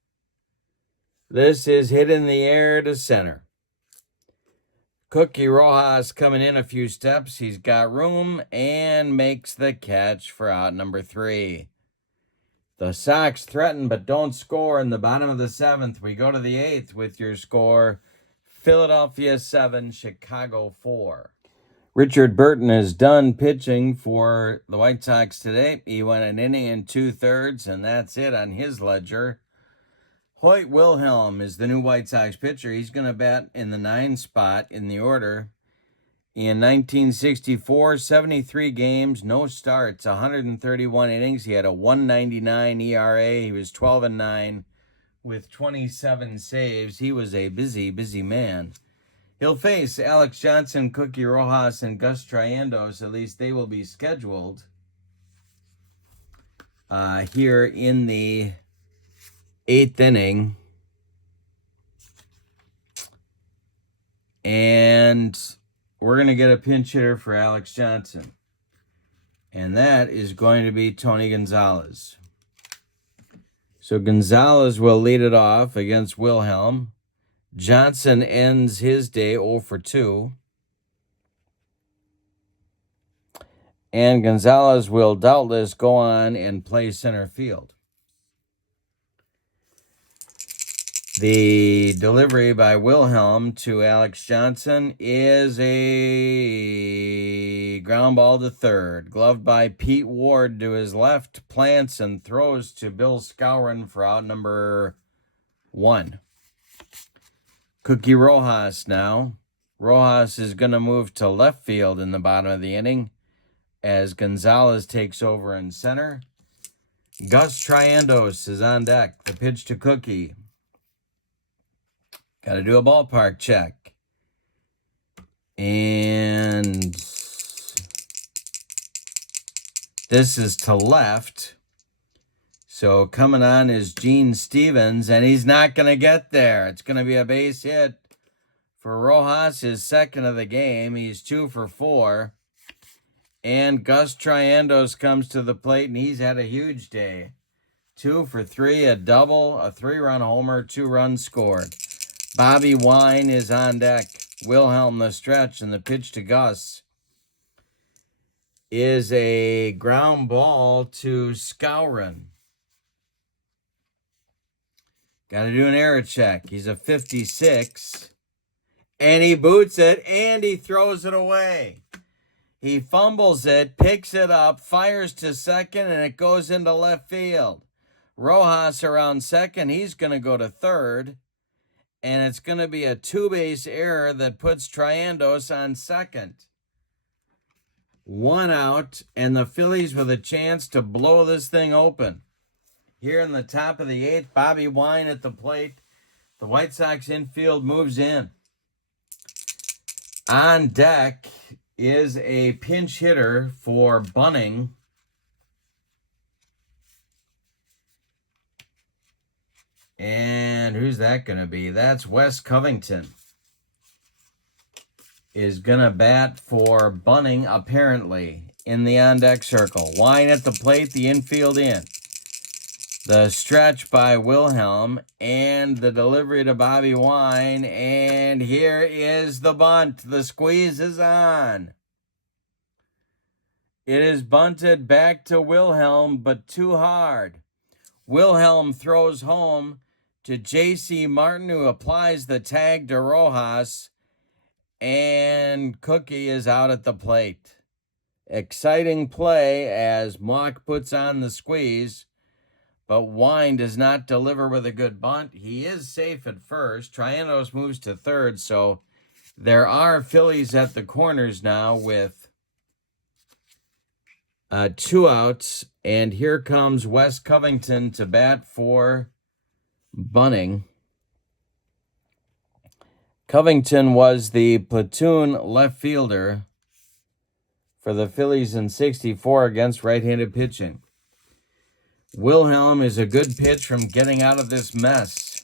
This is hit in the air to center. Cookie Rojas coming in a few steps. He's got room and makes the catch for out number 3. The Sox threaten but don't score in the bottom of the 7th. We go to the 8th with your score: Philadelphia 7, Chicago 4. Richard Burton is done pitching for the White Sox today. He went an inning and 2/3, and that's it on his ledger. Hoyt Wilhelm is the new White Sox pitcher. He's going to bat in the 9 spot in the order. In 1964, 73 games, no starts, 131 innings. He had a 1.99 ERA. He was 12-9 with 27 saves. He was a busy, busy man. He'll face Alex Johnson, Cookie Rojas, and Gus Triandos. At least they will be scheduled here in the 8th inning. And we're going to get a pinch hitter for Alex Johnson. And that is going to be Tony Gonzalez. So Gonzalez will lead it off against Wilhelm. Johnson ends his day 0 for 2. And Gonzalez will doubtless go on and play center field. The delivery by Wilhelm to Alex Johnson is a ground ball to third. Gloved by Pete Ward to his left. Plants and throws to Bill Skowron for out number 1. Cookie Rojas now. Rojas is going to move to left field in the bottom of the inning as Gonzalez takes over in center. Gus Triandos is on deck. The pitch to Cookie. Got to do a ballpark check. And this is to left. So coming on is Gene Stevens, and he's not going to get there. It's going to be a base hit for Rojas, his second of the game. He's 2 for 4. And Gus Triandos comes to the plate, and he's had a huge day. 2 for 3, a double, a 3-run homer, 2 runs scored. Bobby Wine is on deck. Wilhelm the stretch, and the pitch to Gus is a ground ball to Skowron. Got to do an error check. He's a 56, and he boots it, and he throws it away. He fumbles it, picks it up, fires to second, and it goes into left field. Rojas around second. He's going to go to third, and it's going to be a 2-base error that puts Triandos on second. 1 out, and the Phillies with a chance to blow this thing open. Here in the top of the 8th, Bobby Wine at the plate. The White Sox infield moves in. On deck is a pinch hitter for bunting. And who's that going to be? That's Wes Covington. Is going to bat for bunting, apparently, in the on-deck circle. Wine at the plate, the infield in. The stretch by Wilhelm and the delivery to Bobby Wine. And here is the bunt. The squeeze is on. It is bunted back to Wilhelm, but too hard. Wilhelm throws home to J.C. Martin, who applies the tag to Rojas. And Cookie is out at the plate. Exciting play as Mauch puts on the squeeze. But Wine does not deliver with a good bunt. He is safe at first. Triandos moves to third. So there are Phillies at the corners now with 2 outs. And here comes Wes Covington to bat for bunting. Covington was the platoon left fielder for the Phillies in 64 against right-handed pitching. Wilhelm is a good pitch from getting out of this mess.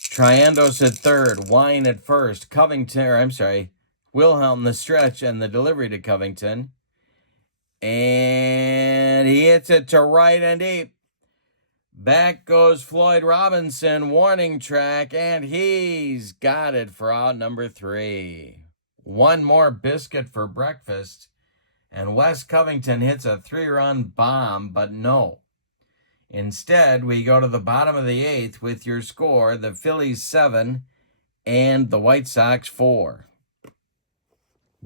Triandos at third, Wine at first, Wilhelm the stretch and the delivery to Covington. And he hits it to right and deep. Back goes Floyd Robinson, warning track, and he's got it for out number 3. One more biscuit for breakfast, and Wes Covington hits a 3-run bomb, but no. Instead, we go to the bottom of the 8th with your score, the Phillies 7 and the White Sox 4.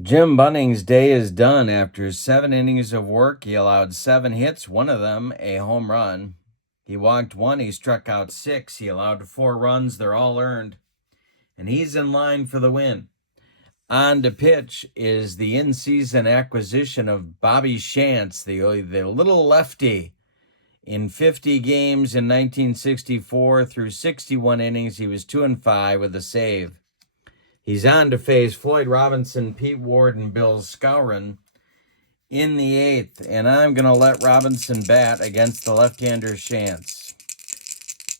Jim Bunning's day is done. After 7 innings of work, he allowed 7 hits, one of them a home run. He walked 1, he struck out 6, he allowed 4 runs, they're all earned, and he's in line for the win. On to pitch is the in-season acquisition of Bobby Shantz, the little lefty. In 50 games in 1964 through 61 innings, he was 2-5 with a save. He's on to face Floyd Robinson, Pete Ward, and Bill Skowron in the 8th, and I'm going to let Robinson bat against the left-hander Shantz.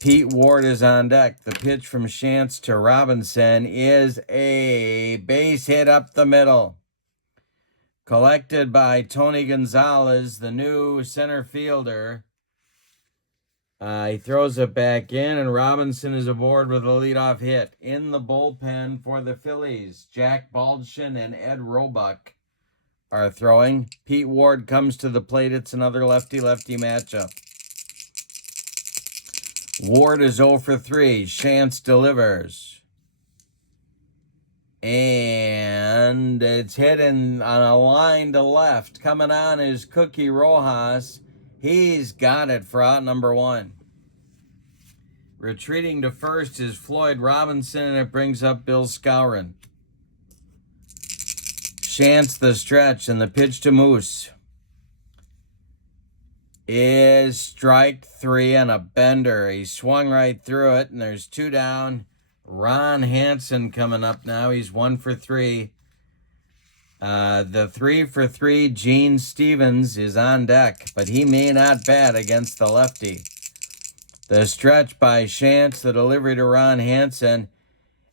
Pete Ward is on deck. The pitch from Shantz to Robinson is a base hit up the middle. Collected by Tony Gonzalez, the new center fielder. He throws it back in, and Robinson is aboard with a leadoff hit. In the bullpen for the Phillies, Jack Baldwin and Ed Roebuck are throwing. Pete Ward comes to the plate. It's another lefty-lefty matchup. Ward is 0 for 3. Shantz delivers. And it's hit on a line to left. Coming on is Cookie Rojas. He's got it for out number 1. Retreating to first is Floyd Robinson, and it brings up Bill Skowron. Shantz the stretch, and the pitch to Moose is strike 3 on a bender. He swung right through it, and there's 2 down. Ron Hansen coming up now. He's 1 for 3. The 3 for 3, Gene Stevens, is on deck, but he may not bat against the lefty. The stretch by Shantz, the delivery to Ron Hansen,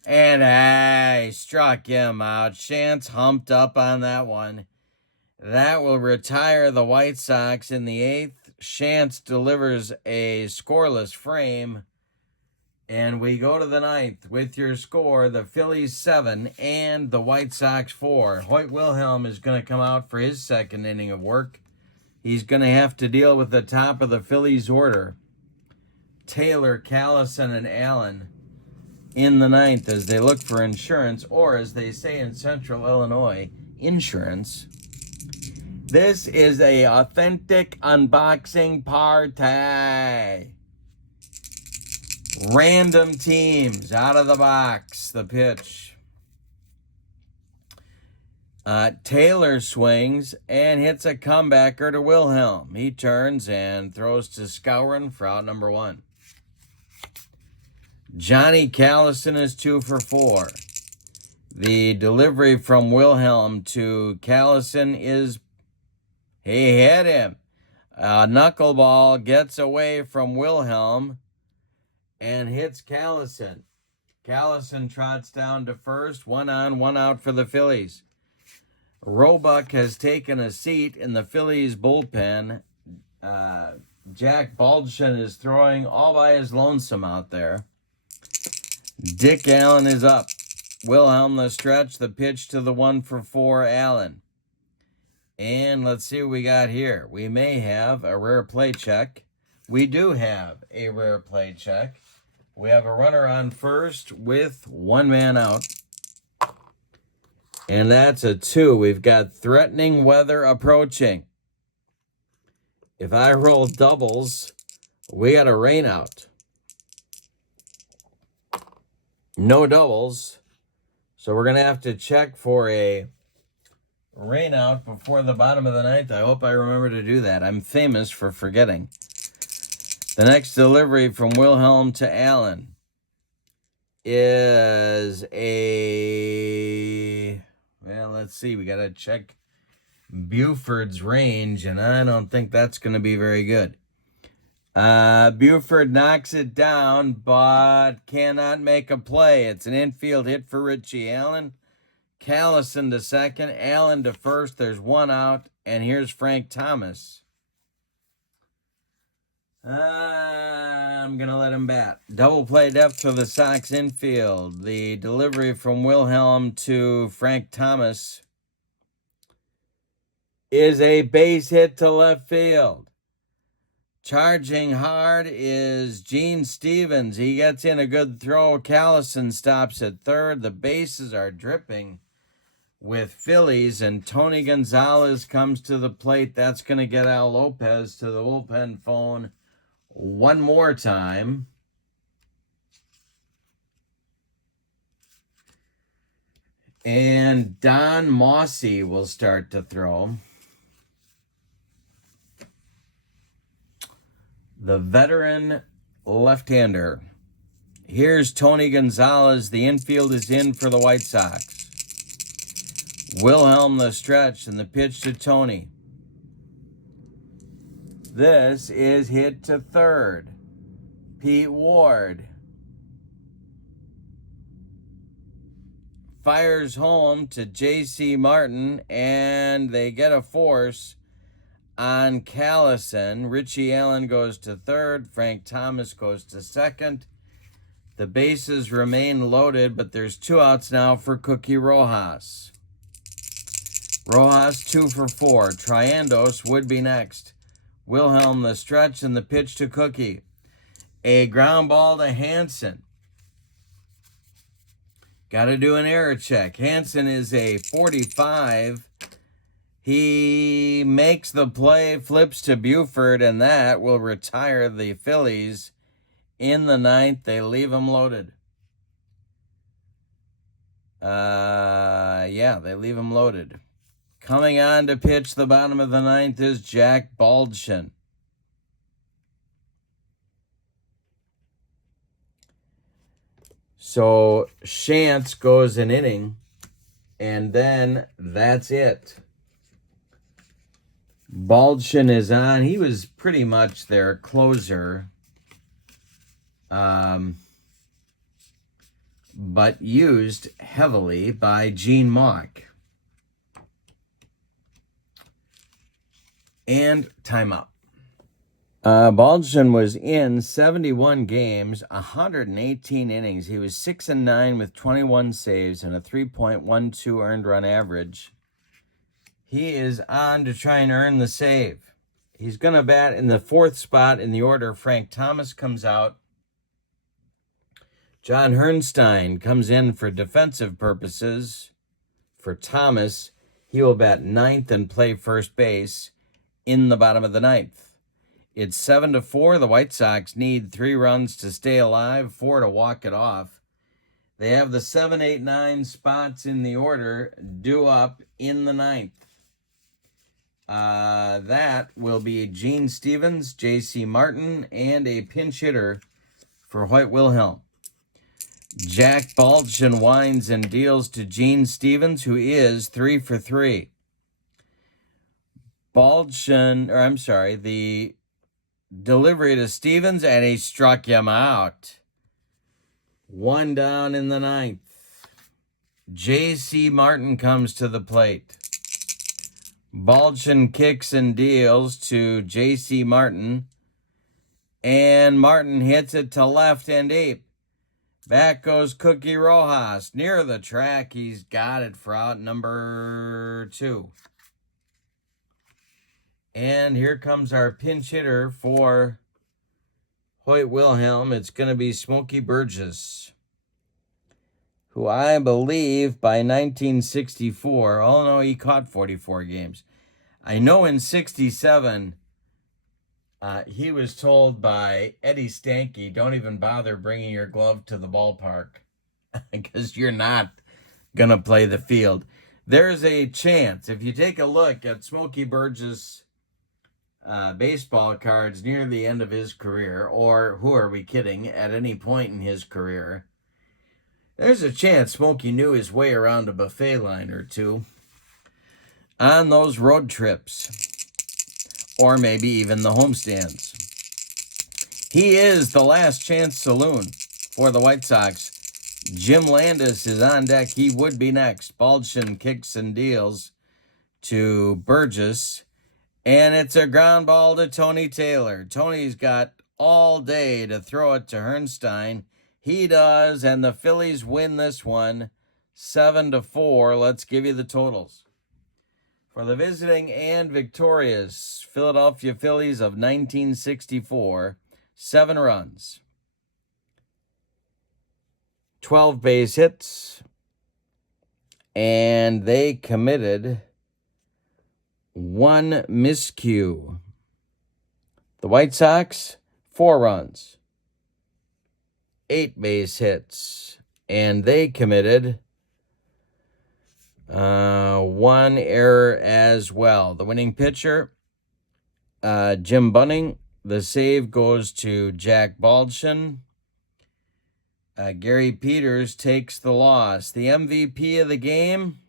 and I struck him out. Shantz humped up on that one. That will retire the White Sox in the 8th. Shantz delivers a scoreless frame. And we go to the 9th with your score, the Phillies 7 and the White Sox 4. Hoyt Wilhelm is going to come out for his second inning of work. He's going to have to deal with the top of the Phillies order, Taylor, Callison, and Allen, in the 9th as they look for insurance, or as they say in Central Illinois, insurance. This is a authentic unboxing party. Random teams out of the box. The pitch. Taylor swings and hits a comebacker to Wilhelm. He turns and throws to Skowron for out number 1. Johnny Callison is 2 for 4. The delivery from Wilhelm to Callison is, he hit him. A knuckleball gets away from Wilhelm and hits Callison. Callison trots down to first. 1 on, 1 out for the Phillies. Roebuck has taken a seat in the Phillies bullpen. Jack Baldwin is throwing all by his lonesome out there. Dick Allen is up. Wilhelm the stretch, the pitch to the 1 for 4, Allen. And let's see what we got here. We may have a rare play check. We do have a rare play check. We have a runner on first with 1 man out. And that's a 2. We've got threatening weather approaching. If I roll doubles, we got a rain out. No doubles. So we're going to have to check for a rain out before the bottom of the 9th. I hope I remember to do that. I'm famous for forgetting. The next delivery from Wilhelm to Allen is a, well, let's see. We got to check Buford's range, and I don't think that's going to be very good. Buford knocks it down, but cannot make a play. It's an infield hit for Richie Allen. Callison to second, Allen to first. There's one out, and here's Frank Thomas. I'm going to let him bat. Double play depth for the Sox infield. The delivery from Wilhelm to Frank Thomas is a base hit to left field. Charging hard is Gene Stevens. He gets in a good throw. Callison stops at third. The bases are dripping with Phillies, and Tony Gonzalez comes to the plate. That's going to get Al Lopez to the bullpen phone one more time. And Don Mossy will start to throw. The veteran left-hander. Here's Tony Gonzalez. The infield is in for the White Sox. Wilhelm the stretch and the pitch to Tony. This is hit to third. Pete Ward fires home to J.C. Martin, and they get a force on Callison. Richie Allen goes to third. Frank Thomas goes to second. The bases remain loaded, but there's two outs now for Cookie Rojas. Rojas 2 for 4. Triandos would be next. Wilhelm the stretch and the pitch to Cookie. A ground ball to Hansen. Got to do an error check. Hansen is a 45. He makes the play, flips to Buford, and that will retire the Phillies in the ninth. They leave them loaded. They leave them loaded. Coming on to pitch the bottom of the ninth is Jack Baldwin. So Shantz goes an inning, and then that's it. Baldwin is on. He was pretty much their closer, but used heavily by Gene Mauch. And timeout. Baldwin was in 71 games, 118 innings. He was 6-9 with 21 saves and a 3.12 earned run average. He is on to try and earn the save. He's going to bat in the fourth spot in the order. Frank Thomas comes out. John Hernstein comes in for defensive purposes. For Thomas, he will bat ninth and play first base in the bottom of the ninth. It's 7-4. The White Sox need 3 runs to stay alive, 4 to walk it off. They have the 7, 8, 9 spots in the order due up in the ninth. That will be Gene Stevens, J.C. Martin, and a pinch hitter for Hoyt Wilhelm. Jack Baldwin winds and deals to Gene Stevens, who is 3 for 3. The delivery to Stevens, and he struck him out. 1 down in the ninth. J.C. Martin comes to the plate. Baldwin kicks and deals to J.C. Martin, and Martin hits it to left and deep. Back goes Cookie Rojas. Near the track, he's got it for out number 2. And here comes our pinch hitter for Hoyt Wilhelm. It's going to be Smokey Burgess, who I believe by 1964, oh no, he caught 44 games. I know in 67, he was told by Eddie Stanky, don't even bother bringing your glove to the ballpark because you're not going to play the field. There's a chance, if you take a look at Smokey Burgess' baseball cards near the end of his career, or who are we kidding, at any point in his career, there's a chance Smokey knew his way around a buffet line or two. on those road trips, or maybe even the homestands. He is the last chance saloon for the White Sox. Jim Landis is on deck. He would be next. Baldwin kicks and deals to Burgess. And it's a ground ball to Tony Taylor. Tony's got all day to throw it to Herrnstein. He does, and the Phillies win this one 7-4. Let's give you the totals. For the visiting and victorious Philadelphia Phillies of 1964, 7 runs, 12 base hits, and they committed 1 miscue. The White Sox, 4 runs, 8 base hits, and they committed 1 error as well. The winning pitcher, Jim Bunning. The save goes to Jack Baldwin. Gary Peters takes the loss. The MVP of the game,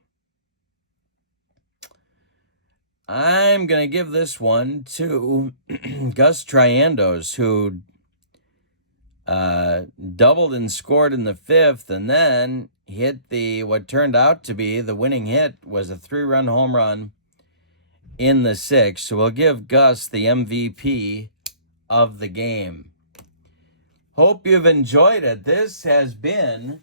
I'm going to give this one to Gus Triandos, who doubled and scored in the 5th, and then hit what turned out to be the winning hit was a 3-run home run in the 6th. So we'll give Gus the MVP of the game. Hope you've enjoyed it. This has been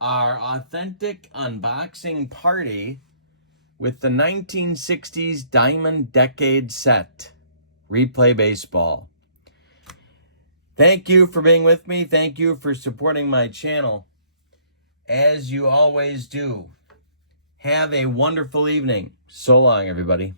our authentic unboxing party with the 1960s Diamond Decade set. Replay Baseball. Thank you for being with me. Thank you for supporting my channel, as you always do. Have a wonderful evening. So long, everybody.